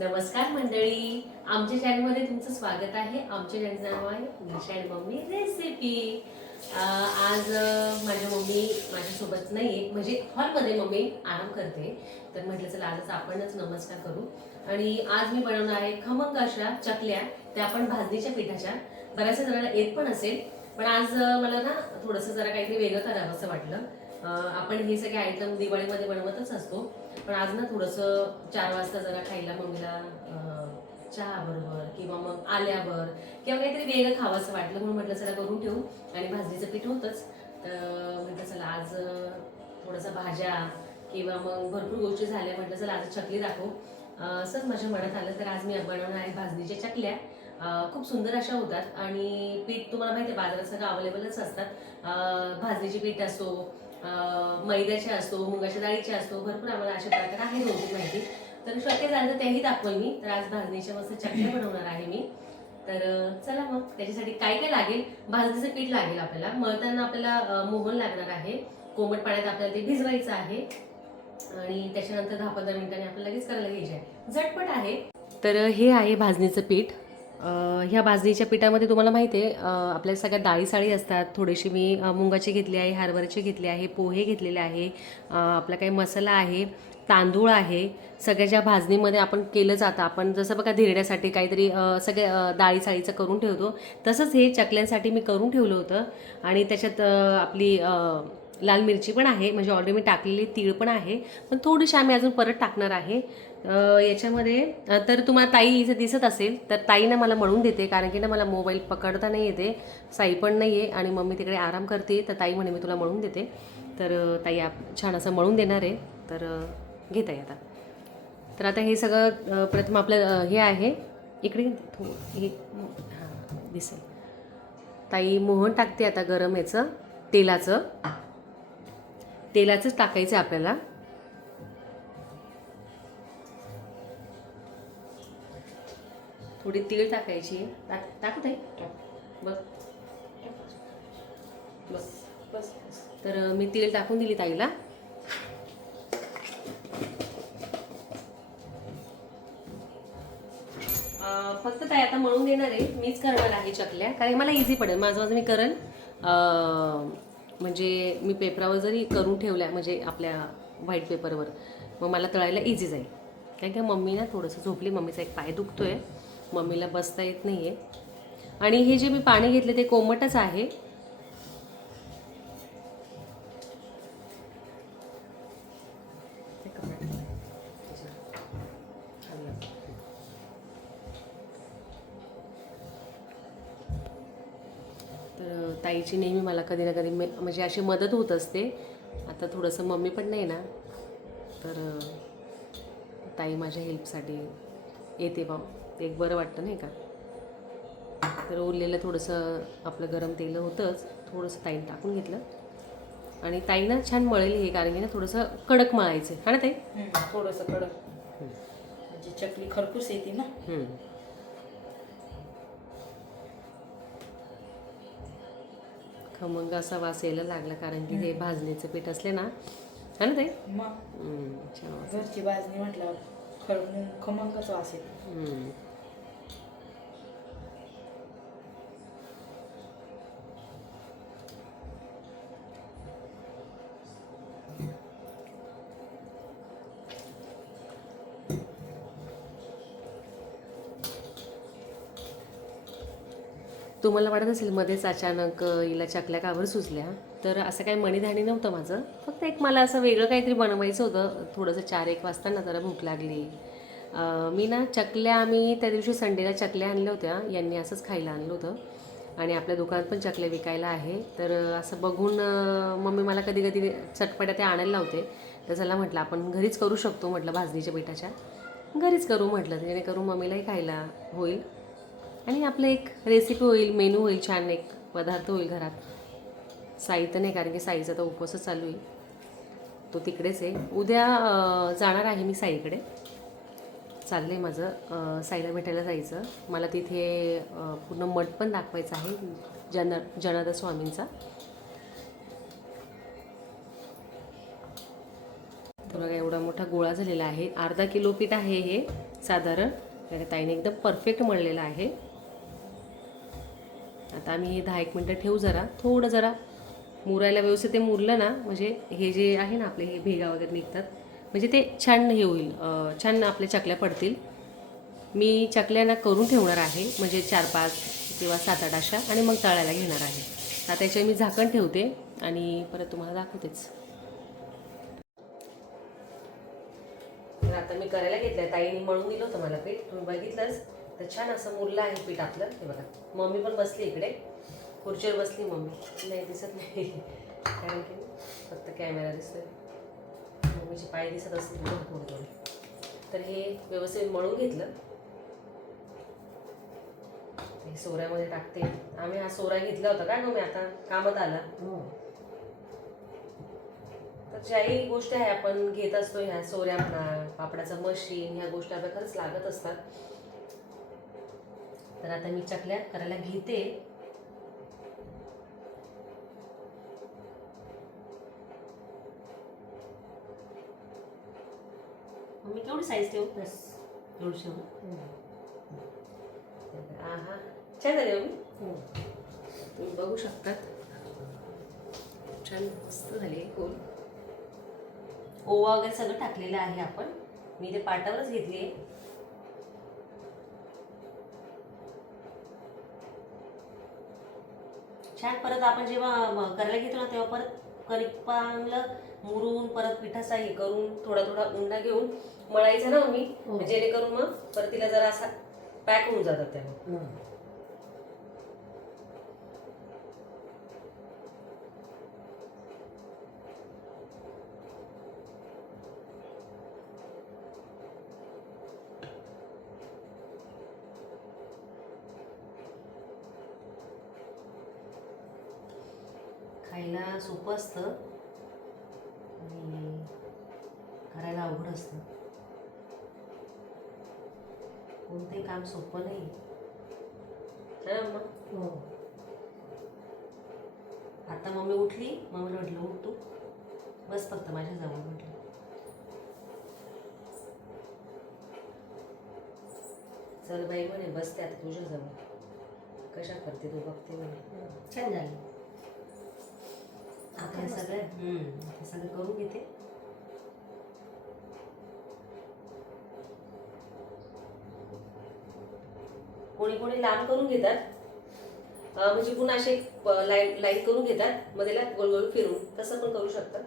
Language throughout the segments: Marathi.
नमस्कार मंडळी, आमच्या चॅनलमध्ये तुमचं स्वागत आहे। आमच्या चॅनलचं नाव आहे निशा आणि मम्मी रेसिपी। आज माझी मम्मी माझ्यासोबत नाहीये, म्हणजे हॉलमध्ये मम्मी आराम करते, तर म्हटलं चला आजच आपणच नमस्कार करू। आणि आज मी बनवणार आहे खमंग अशा चकल्या, त्या पण भाजणीच्या पिठाच्या। बऱ्याच जणांना येत पण असेल, पण आज मला ना थोडंसं जरा काहीतरी वेगळं करावं असं वाटलं। आपण हे सगळे आयटम दिवाळीमध्ये बनवतच असतो, पण आज ना थोडंसं 4 वाजता जरा खायला मम्मीला चहा बरोबर किंवा मग आल्यावर किंवा काहीतरी वेगळं खावंसं वाटलं, म्हणून म्हटलं चला करून ठेवू। आणि भाजणीचं पीठ होतंच, तर म्हटलं चला आज थोडंसं भाज्या किंवा मग भरपूर गोष्टी झाल्या, म्हटलं चला आज चकली दाखवू। असंच माझ्या मनात आलं, तर आज मी बनवणार आहे भाजणीच्या चकल्या। खूप सुंदर अशा होतात आणि पीठ तुम्हाला माहिती आहे बाजारात सगळं अवेलेबलच असतात। भाजणीचे पीठ असो, मैद्याचे असतो, मुगाच्या डाळीचे असतो, भरपूर आम्हाला अशा प्रकार आहे दोन माहिती। तर शक्य झालं तर तेही दाखवेल मी। तर आज भाजणीच्या मस्त चकल्या बनवणार आहे मी। तर चला मग त्याच्यासाठी काय काय लागेल। भाजणीचं पीठ लागेल आपल्याला, मळताना आपल्याला मोहन लागणार आहे, कोमट पाण्यात आपल्याला ते भिजवायचं आहे आणि त्याच्यानंतर 10-15 मिनिटांनी आपल्याला लगेच करायला घ्यायचे आहे, झटपट आहे। तर हे आहे भाजणीचं पीठ। ह्या भाजणीच्या पिठामध्ये तुम्हाला माहिती आहे आपल्या सगळ्या डाळी असतात। थोडीशी मी मुंगाची घेतली आहे, हरभऱ्याची घेतली आहे, पोहे घेतलेले आहे, आपला काही मसाला आहे, तांदूळ आहे। सगळ्या ज्या भाजणीमध्ये आपण केलं जातं, आपण जसं बघा धिरड्यासाठी काहीतरी सगळे डाळी करून ठेवतो, तसंच हे चकल्यांसाठी मी करून ठेवलं होतं। आणि त्याच्यात आपली लाल मिरची पण आहे, म्हणजे ऑलरेडी मी टाकलेली तीळ पण आहे, पण थोडीशी आम्ही अजून परत टाकणार आहे याच्यामध्ये। तर तुम्हाला ताई इथे दिसत असेल, तर ताईनं मला मळून देते, कारण की ना मला मोबाईल पकडता नाही येते, साई पण नाही आहे आणि मम्मी तिकडे आराम करते, तर ताई म्हणे मी तुला मळून देते। तर ताई छान असं मळून देणार आहे, तर घेत आहे आता। तर आता हे सगळं प्रथम आपलं हे आहे इकडे हे हां दिसेल, ताई मोहन टाकते आता गरम याचं तेलाचंच टाकायचं आपल्याला। थोडी तीळ टाकायची, टाकू ताई बस बस बस। तर मी तीळ टाकून दिली ताईला। फक्त ताई आता मळून देणार आहे, मीच करणार आहे चकल्या, कारण मला इझी पडेल, माझं मी करेन। म्हणजे मी पेपरावर जरी करून ठेवल्या, म्हणजे आपल्या व्हाईट पेपरवर, मग मला तळायला इझी जाईल। कारण की मम्मी ना थोडंसं झोपली, मम्मीचा एक पाय दुखतोय, मम्मीला बसता येत नाही आहे। आणि हे जे मी पाणी घेतले ते कोमटच आहे। तर ताईची नेहमी मला कधी ना कधी म्हणजे अशी मदत होत असते। आता थोडंसं मम्मी पण नाही ना, तर ताई माझ्या हेल्पसाठी येते बा, ते एक बरं वाटतं नाही का। तर उरलेलं थोडंसं आपलं गरम तेल होतंच, थोडंसं ताईने टाकून घेतलं आणि ताईनं छान मळेल हे, कारण की ना थोडंसं कडक मळायचं आहे ना ताई, थोडंसं कडक, म्हणजे चकली खरपूस येते ना। खमंग असा वास यायला लागला, कारण की हे भाजणीचं पीठ असले ना, है ना ताई। मग छान वास घरची भाजणी म्हटलं खमंगच वास येतो। तुम्हाला वाटत असेल मध्येच अचानक हिला चकल्या कावर सुचल्या, तर असं काही मणीधाणी नव्हतं माझं, फक्त एक मला असं वेगळं काहीतरी बनवायचं होतं। थोडंसं 4-1 वाजता ना जरा भूक लागली। मी ना चकल्या, आम्ही त्या दिवशी संडेला चकल्या आणल्या होत्या, यांनी असंच खायला आणलं होतं आणि आपल्या दुकानात पण चकल्या विकायला आहे। तर असं बघून मम्मी मला कधी कधी चटपट्या त्या आणायला लावते, तर चला म्हटलं आपण घरीच करू शकतो, म्हटलं भाजणीच्या पिठाच्या घरीच करू म्हटलं, जेणेकरून मम्मीलाही खायला होईल आणि आपलं एक रेसिपी होईल, मेनू होईल, छान एक पदार्थ होईल घरात। साई तर नाही, कारण की साईचा तर उपवासच चालू आहे, तो तिकडेच आहे। उद्या जाणार आहे मी साईकडे, चाललं आहे माझं साईला भेटायला जायचं। मला तिथे पूर्ण मठ पण दाखवायचा आहे, जनार्दन स्वामींचा। तर बघा एवढा मोठा गोळा झालेला आहे. अर्धा किलो पीठ आहे हे साधारण. त्याने ताईने एकदम परफेक्ट मळलेलं आहे. आता आम्ही हे 10-1 मिनटं ठेवू जरा. थोडं जरा मुरायला व्यवस्थित ते मुरलं ना म्हणजे हे जे आहे ना आपले हे भेगा वगैरे निघतात. म्हणजे ते छान हे होईल, छान आपल्या चकल्या पडतील. मी चकल्या करून ठेवणार आहे म्हणजे 4-5 किंवा 7-8 अशा आणि मग तळायला घेणार आहे. आता याच्यावर मी झाकण ठेवते आणि परत तुम्हाला दाखवतेच. तर आता मी करायला घेतलंय. ताईने मळून दिलं होतं मला पीठ, तुम्ही बघितलंच. तर छान असं मुरलं आहे पीठ आपलं. हे बघा मम्मी पण बसली इकडे, खुर्चीवर बसली मम्मी. नाही दिसत नाही कारण की फक्त कॅमेरा दिसतोय. मम्मीचे पाय दिसत असतील थोडे थोडे. तर हे व्यवस्थित मळून घेतलं. हे सोऱ्यामध्ये टाकते. आम्ही हा सोरा घेतला होता काय मम्मी, आता कामात आला. तर ज्याही गोष्टी आहे आपण घेत असतो, ह्या सोऱ्या म्हणा, पापडाचं मशीन, ह्या गोष्टी आपल्या खरंच लागत असतात. तर आता मी चकल्या करायला घेते. मम्मी केवढी साईज ठेवू? बस एवढी ठेवू. हा छान झाले मम्मी. तुम्ही बघू शकतात छान मस्त झाली. गोल ओवा वगैरे सगळं टाकलेलं आहे आपण. मी ते पाटावरच घेतली आहे. छान. परत आपण जेव्हा करायला घेतो ना तेव्हा परत कणिक मुरून परत पिठाचा हे करून थोडा थोडा उंडा घेऊन मळायचा ना मी, जेणेकरून मग परत तिला जरा असा पॅक होऊन जातात त्या. खायला सोपं असतं आणि करायला अवघड असतं. कोणते काम सोपं नाही. आता मम्मी उठली. मम्मी म्हटलं उठ तू बस फक्त माझ्या जवळ. म्हटलं चल बाई म्हणे बसते आता तुझ्या जवळ. कशा करते तू बघते म्हणे. छान झाली. आता हे सगळं करून घेते. कोणी कोणी लांब करून घेतात, म्हणजे पुन्हा असे लाईन करून घेतात, मग त्याला गोल गोल फिरून तसं पण करू शकतात.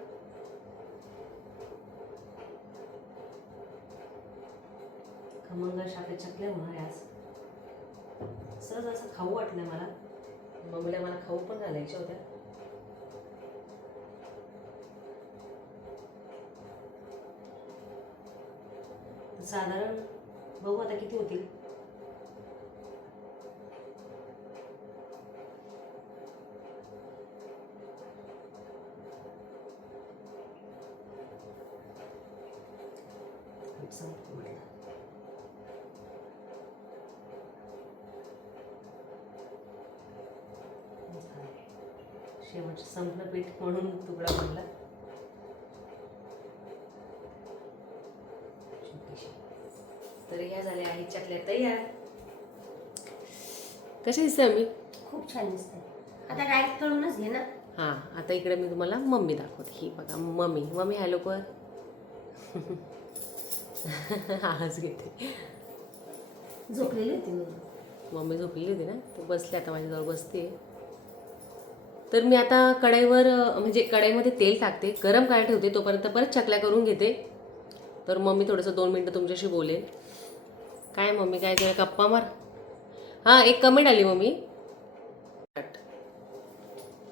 खमंग अशा आपल्या चकल्या होणार आज. सहज असं खाऊ वाटलं मला. मम्मीला मला खाऊ पण घालायच्या होत्या. साधारण बघू आता किती होतील. शेवटचं संपलं पीठ म्हणून तुकडा पडला. तर ह्या झाल्या आहेत चकल्या तयार. कशी दिसते मी? खूप छान दिसते. आता डायरेक्ट तळूनच घे ना. हा आता इकडे मी तुम्हाला मम्मी दाखवते. ही बघा मम्मी. मम्मी हॅलो कर. आवाज घेते. झोपलेली होती मम्मी झोपलेली होती ना, तू बसली आता माझ्याजवळ बसते. तर मी आता कढईवर म्हणजे कढईमध्ये तेल टाकते, गरम करायला ठेवते. तोपर्यंत परत चकल्या करून घेते. तर मम्मी थोडंसं 2 मिनटं तुमच्याशी बोलेल. काय मम्मी काय जरा गप्पा मार. हां एक कमेंट आली मम्मी.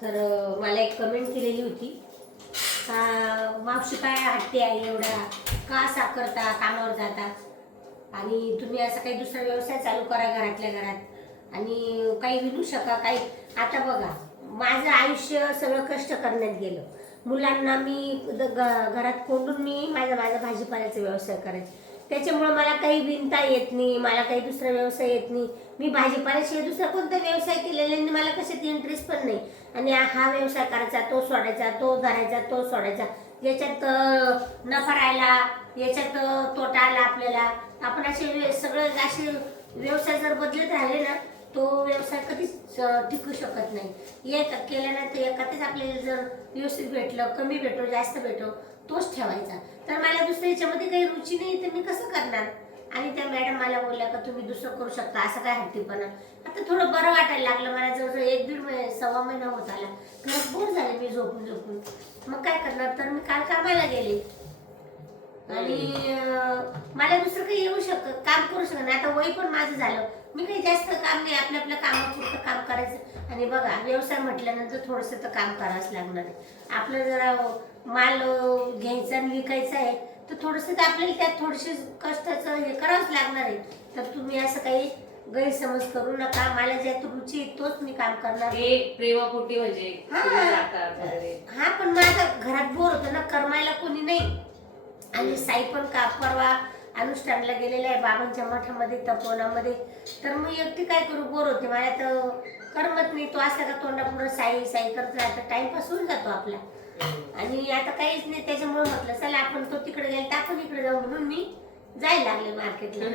तर मला एक कमेंट केलेली होती का मावशी काय हट्टी आहे एवढा, का साखरता कामावर जाता आणि तुम्ही असं काही दुसरा व्यवसाय चालू करा घरातल्या घरात आणि काही विनू शका काही. आता बघा माझं आयुष्य सगळं कष्ट करण्यात गेलं. मुलांना मी घरात कोंडून मी माझा भाजीपाल्याचा व्यवसाय करायचे. त्याच्यामुळे मला काही विणता येत नाही, मला काही दुसरा व्यवसाय येत नाही. मी भाजीपाल्याशिवाय दुसरा कोणता व्यवसाय केलेला नाही. मला कशात इंटरेस्ट पण नाही. आणि हा व्यवसाय करायचा, तो सोडायचा, तो धरायचा, तो सोडायचा. याच्यात नफा राहिला, याच्यात तोटा आला आपल्याला. आपण असे सगळे असे व्यवसाय जर बदलत राहिले ना, तो व्यवसाय कधीच टिकू शकत नाही. एक केल्यानंतर एखादच आपल्याला जर व्यवस्थित भेटलं, कमी भेटो जास्त भेटो, तोच ठेवायचा. तर मला दुसऱ्या याच्यामध्ये काही रुची नाही, तर मी कसं करणार. आणि त्या मॅडम मला बोलल्या का तुम्ही दुसरं करू शकता, असं काय हट्टीपणा. आता थोडं बरं वाटायला लागलं मला. जवळजवळ 1-1.5 सव्वा महिना होत आला, घरात बोर झाले मी झोपून झोपून. मग काय करणार, तर मी काल कामाला गेले आणि मला दुसरं काही येऊ शकत, काम करू शकत नाही. आता वय पण माझं झालं, मी काही जास्त काम नाही, आपल्या आपल्या कामापुरतं काम करायचं. आणि बघा, व्यवसाय म्हटल्यानंतर थोडंसं तर काम करावंच लागणार आहे. आपलं जरा माल घ्यायचा आणि विकायचा आहे, तर थोडंसं तर आपल्याला त्यात थोडीशी कष्टाचं हे करावंच लागणार आहे. तर तुम्ही असं काही गैरसमज करू नका. मला ज्यात रुची आहे तोच मी काम करणार. हे प्रेमापोटी म्हणजे तुम्ही जातात वगैरे. हा, पण माझं घरात बोर होतं ना, करमायला कोणी नाही. आणि साई पण का परवा अनुष्ठानला गेलेले आहे बाबांच्या मठामध्ये, तपोवनामध्ये. तर मी एकटी काय करू, बोर होते, मला तर करमत नाही. तो असला का तोंडापुढं साई साई करत राहतं, टाइमपास होऊन जातो आपला. आणि आता काहीच नाही, त्याच्यामुळे म्हटलं चला आपण तो तिकडे गेला तर आपण इकडे जाऊ, म्हणून मी जायला लागले मार्केटला.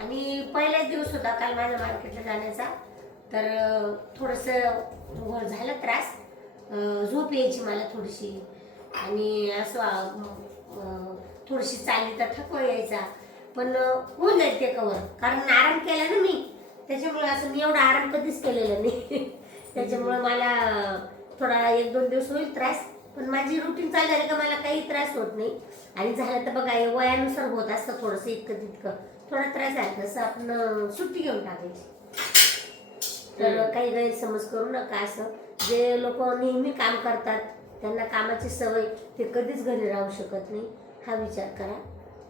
आणि पहिलाच दिवस होता काल माझ्या मार्केटला जाण्याचा. तर थोडंसं झालं त्रास, झोप यायची मला थोडीशी. आणि असं थोडीशी चालली तर थकवा यायचा. पण होऊन जाईल ते कवर, कारण आराम केला ना मी. त्याच्यामुळे असं मी एवढा आराम कधीच केलेला नाही. त्याच्यामुळे मला थोडा 1-2 दिवस होईल त्रास, पण माझी रुटीन चालू झाली का मला काही त्रास होत नाही. आणि झालं तर बघा, वयानुसार होत असतं थोडंसं, इतकं तितकं थोडा त्रास झाला तसं आपण सुट्टी घेऊन टाकायची. तर काही गैरसमज करू नका. असं जे लोक नेहमी काम करतात, त्यांना कामाची सवय, ते कधीच घरी राहू शकत नाही, हा विचार करा.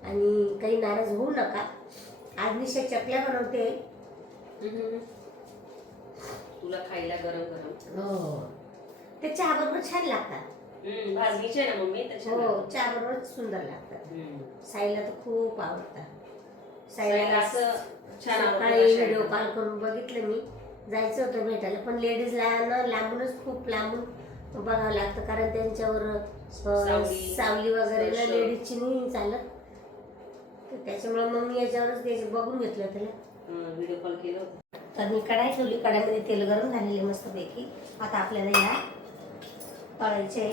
आणि काही नाराज होऊ नका. आज निशा चकल्या बनवते. तुला खायला गरम गरम. हो, ते चहा बरोबर छान लागतात. भाजणीचे ना मम्मी. हो, चहा बरोबर सुंदर लागतात. साईला तर खूप आवडतात. साईला असं छान सकाळी व्हिडिओ कॉल करून बघितलं मी. जायचं होतं भेटायला, पण लेडीजला ना लांबूनच, खूप लांबून बघावं लागतं, कारण त्यांच्यावर सावली वगैरे ना लेडीजची नाही चालत. तर त्याच्यामुळे मग मी याच्यावरच ते बघून घेतलं त्याला, व्हिडिओ कॉल केलं. तर मी कढाई ठेवली. कढाईमध्ये तेल गरम झालेले मस्तपैकी. आता आपल्याला या तळायचे.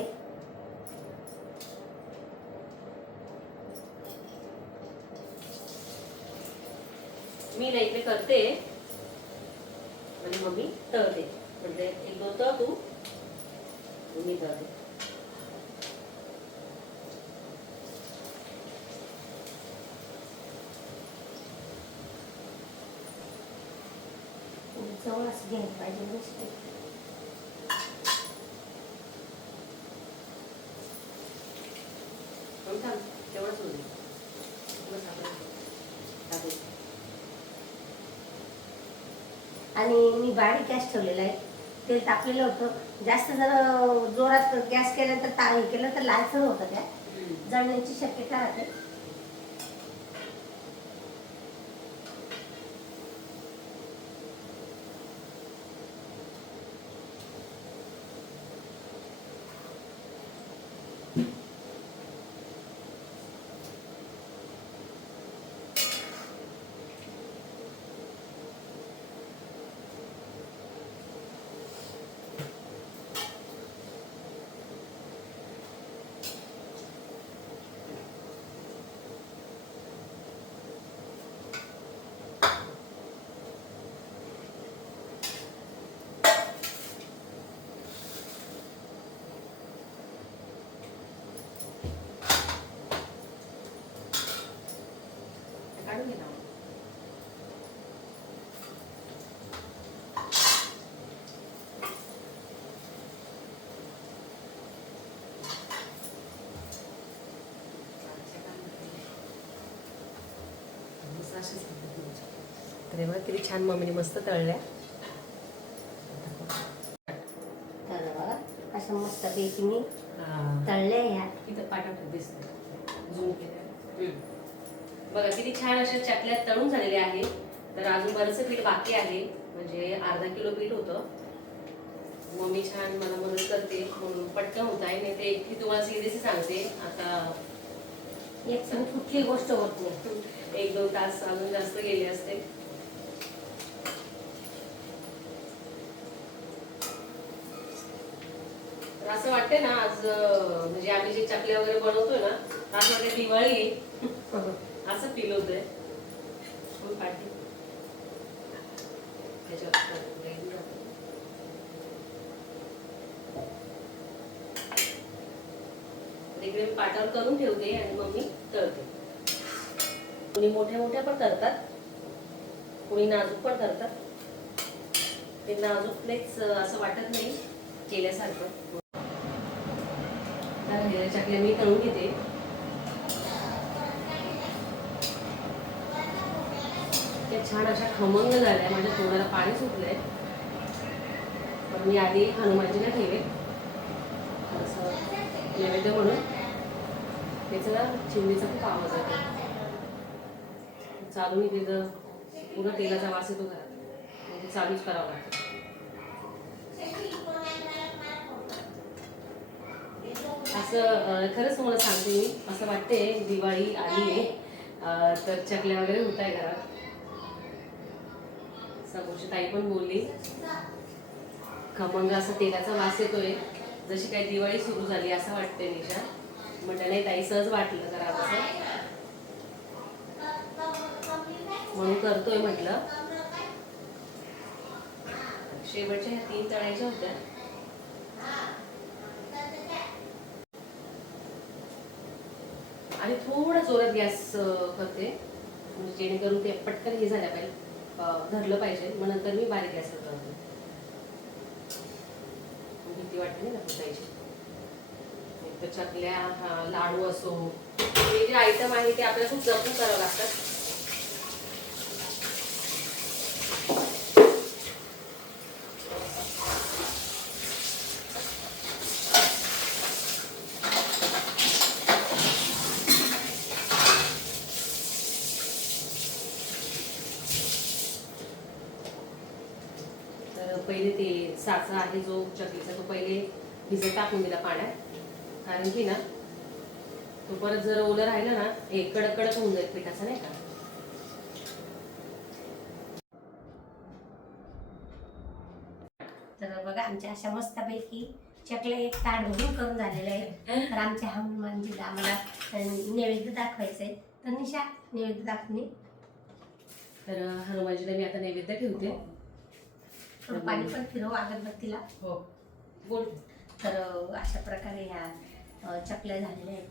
मी नाही ते करते आणि मम्मी तळते. म्हणजे 1-2 तळ तू, मी तळते. जवळच घ्यायला पाहिजे मस्त. तेवढंच होते. आणि मी बारीक गॅस ठेवलेला आहे. तेल तापलेलं होतं. जास्त जर जोरात गॅस केल्यानंतर हे केलं तर लालसर होतं, त्या जळण्याची शक्यता राहते. काढून घे ना. तर बघा किती छान मम्मीने मस्त तळल्या. तर बघा अशा मस्तपैकी मी तळल्या ह्या. इथं पाठवतो दिसत झूम केल्या. बघा किती छान अशा चकल्या तळून झालेल्या आहेत. तर अजून बरंचसं पीठ बाकी आहे, म्हणजे अर्धा किलो पीठ होतं. मम्मी छान मला मदत करते म्हणून पटकन होत आहे. नाही ते एकटी तुम्हाला सिरियसली सांगते आता एक संग कुठली गोष्ट होत नाही. 1-2 तास अजून जास्त गेले असते. तर असं वाटतंय ना आज म्हणजे आम्ही जे चकल्या वगैरे बनवतोय ना आज वाटते दिवाळी आहे. असं फील होतंय. पाठी इकडे मी पाटावर करून ठेवते आणि मग मी तळते. कोणी मोठ्या मोठ्या पण करतात, कोणी नाजूक पण करतात. ते नाजूकलेच असं वाटत नाही केल्यासारखं. तर हे चकल्या मी तळून घेते. त्या छान अशा खमंग झाल्या, माझ्या तोंडाला पाणी सुटलंय. पण मी आधी हनुमानजीला ठेवे असं नैवेद्य म्हणून. त्याचा ना चिमणीचा खूप आवाज येतो. चालू मी तिथं पूर्ण तेलाचा वास येतो घरात, म्हणजे चालूच करावं लागतं. असं खरंच तुम्हाला सांगते मी, असं वाटते दिवाळी आली आहे तर चकल्या वगैरे होत आहे घरात. समोरची ताई पण बोलली खमंग असा तेलाचा वास येतोय, जशी काही दिवाळी सुरू झाली असं वाटतंय. निशा म्हटलं नाही ताई, सहज वाटलं करा असं म्हणून करतोय म्हटलं. शेवटच्या ह्या 3 तळायच्या होत्या. आणि थोडा जोरात गॅस करते म्हणजे जेणेकरून ते पटकन हे झाल्या पाहिजे, धरलं पाहिजे. मग नंतर मी बारीक गॅसवर करते. भीती वाटते ना फुटायची. तर चकल्या, लाडू असो, हे जे आयटम आहे ते आपल्याला खूप जपून करावं लागतात. पहिले ते साचा आहे जो चकलीचा तो पहिले भिजत टाकून दिला पाण्यात, कारण की ना तो परत जर ओलं राहिला ना हे कडक कडक होऊन जाईल पिठाचं, नाही का. तर बघा आमच्या अशा मस्तपैकी चकल्या एक ताट भरून करून झालेल्या आहेत. तर आमच्या हनुमानजीला आम्हाला नैवेद्य दाखवायचं आहे. तर निशा नैवेद्य दाखवणे. तर हनुमानजीला मी आता नैवेद्य ठेवते. पाणी पण फिरव अगरबत्तीला. हो बोल. तर अशा प्रकारे ह्या चकल्या झालेल्या आहेत.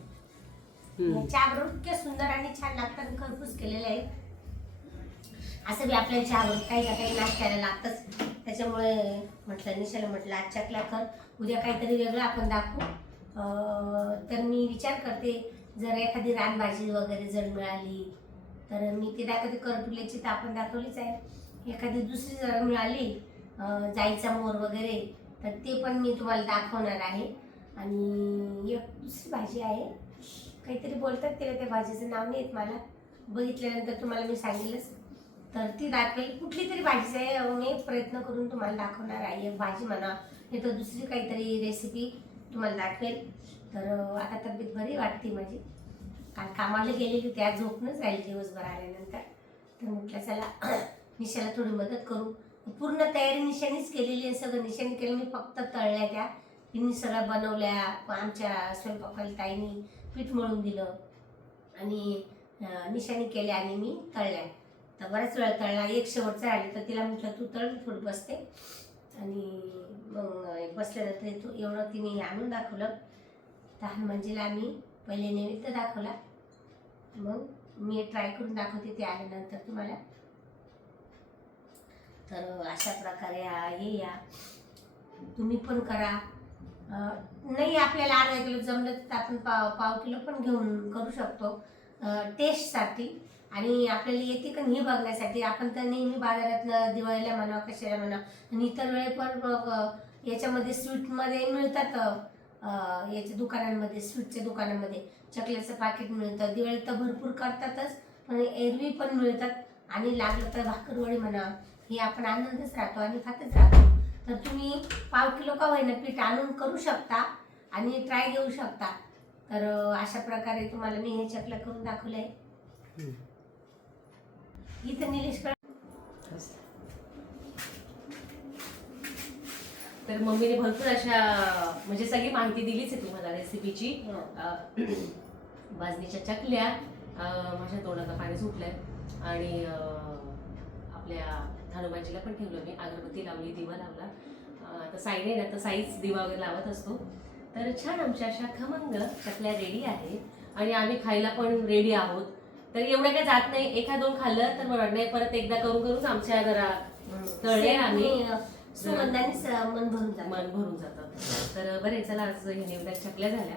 चहाबरोबर इतक्या सुंदर आणि छान लागतात, खरपूस केलेल्या आहेत. असं बी आपल्या चहावर काही ना काही नाश्त्याला लागतंच. त्याच्यामुळे म्हटलं निशाला म्हटलं आज चकल्या कर, उद्या काहीतरी वेगळं आपण दाखवू. तर मी विचार करते जर एखादी रानभाजी वगैरे जर मिळाली तर मी ती दाखवते. करटुल्याची तर आपण दाखवलीच आहे. एखादी दुसरी जर मिळाली जायचा मोर वगैरे तर ते पण मी तुम्हाला दाखवणार आहे. आणि एक दुसरी भाजी आहे, काहीतरी बोलतात तिला, त्या भाजीचं नाव नाही येत मला, बघितल्यानंतर तुम्हाला मी सांगेलच. तर ती दाखवेल. कुठली तरी भाजीचं आहे, मी प्रयत्न करून तुम्हाला दाखवणार आहे. एक भाजी म्हणा नाही तर दुसरी काहीतरी रेसिपी तुम्हाला दाखवेल. तर आता तब्येत बरी वाटते माझी. काल कामाला गेलेली होती, आज झोपणंच राहील दिवसभर आल्यानंतर. तर म्हटलं चला निशाला थोडी मदत करू. पूर्ण तयारी निशानीच केलेली आहे, सगळं निशाने केलं. मी फक्त तळल्या त्या, तिने सगळ्या बनवल्या. आमच्या स्वयंपाकाला ताईनी पीठ मळून दिलं आणि निशाने केल्या आणि मी तळल्या. तर बराच वेळ तळला. एक शेवटचा आली तर तिला म्हटलं तू तळ, मी थोडी बसते. आणि मग बसल्यानंतर एवढं तिने आणून दाखवलं. तर हनुमानजीला आम्ही पहिले नैवेद्य दाखवला, मग मी ट्राय करून दाखवते ते आल्यानंतर तुम्हाला. तर अशा प्रकारे आहे या, तुम्ही पण करा. नाही आपल्याला अर्धा किलो जमलं तर आपण पाव किलो पण घेऊन करू शकतो टेस्टसाठी. आणि आपल्याला येते का नाही बघण्यासाठी. आपण तर नेहमी बाजारात दिवाळीला म्हणा कशाला म्हणा आणि इतर वेळे पण याच्यामध्ये स्वीटमध्ये मिळतात. याच्या दुकानांमध्ये, स्वीटच्या दुकानामध्ये चकल्याचं पाकिट मिळतं. दिवाळी तर भरपूर करतातच, पण एरवी पण मिळतात. आणि लागलं तर भाकरवडी म्हणा, हे आपण आनंदच राहतो आणि खातच राहतो. तर तुम्ही पाव किलो का होईना पीठ आणून करू शकता आणि ट्राय घेऊ शकता. तर अशा प्रकारे तुम्हाला मी हे चकल्या करून दाखवलंय. इथं निलेश तर मम्मीने भरपूर अशा म्हणजे सगळी माहिती दिलीच आहे तुम्हाला रेसिपीची. भाजणीच्या चकल्या, माझ्या तोंडाला पाणी सुटलंय आणि आपल्या धानोबाजीला पण ठेवलं मी, अगरबत्ती लावली, दिवा लावला. आता साई नाही ना, तर साईच दिवा वगैरे लावत असतो. तर छान आमच्या अशा खमंग चकल्या रेडी आहे आणि आम्ही खायला पण रेडी आहोत. तर एवढं काय जात नाही, एखाद दोन खाल्लं तर मला नाही, परत एकदा करून करूनच आमच्या जरा तळले आम्ही सुगंधाने मन भरून जातं. तर बरे चला, आज हे निवडा चकल्या झाल्या,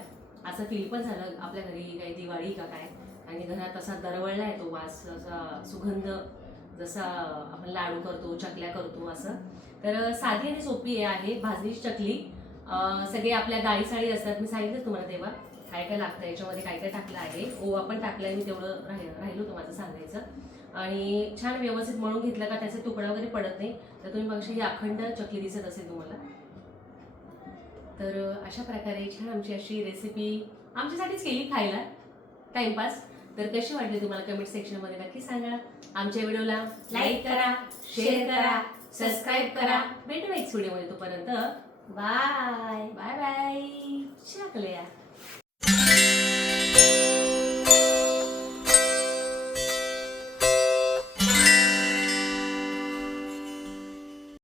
असं फील पण झालं आपल्या घरी काही दिवाळी का काय, आणि घरात असा दरवळलाय तो वास, असा सुगंध जसा आपण लाडू करतो, चकल्या करतो असं. तर साधी आणि सोपी आहे भाजणीची चकली. सगळे आपल्या डाळी साळी असतात, मी सांगितलं तुम्हाला तेव्हा काय काय लागतं, याच्यामध्ये काय काय टाकलं आहे. ओवा पण टाकलाय मी, तेवढं राहिलो होतं माझं सांगायचं. आणि छान व्यवस्थित मळून घेतलं का त्याचे तुकडा वगैरे पडत नाही. तर तुम्ही बघा ही अखंड चकली दिसत असेल तुम्हाला. तर अशा प्रकारे छान आमची अशी रेसिपी आमच्यासाठीच केली खायला, टाइमपास. तर कशी वाटली तुम्हाला कमेंट सेक्शनमध्ये नक्की सांगा. आमच्या व्हिडिओला लाईक करा, शेअर करा, सबस्क्राईब करा. भेटू नेक्स्ट व्हिडिओमध्ये. तोपर्यंत बाय बाय बाय. चकल्या.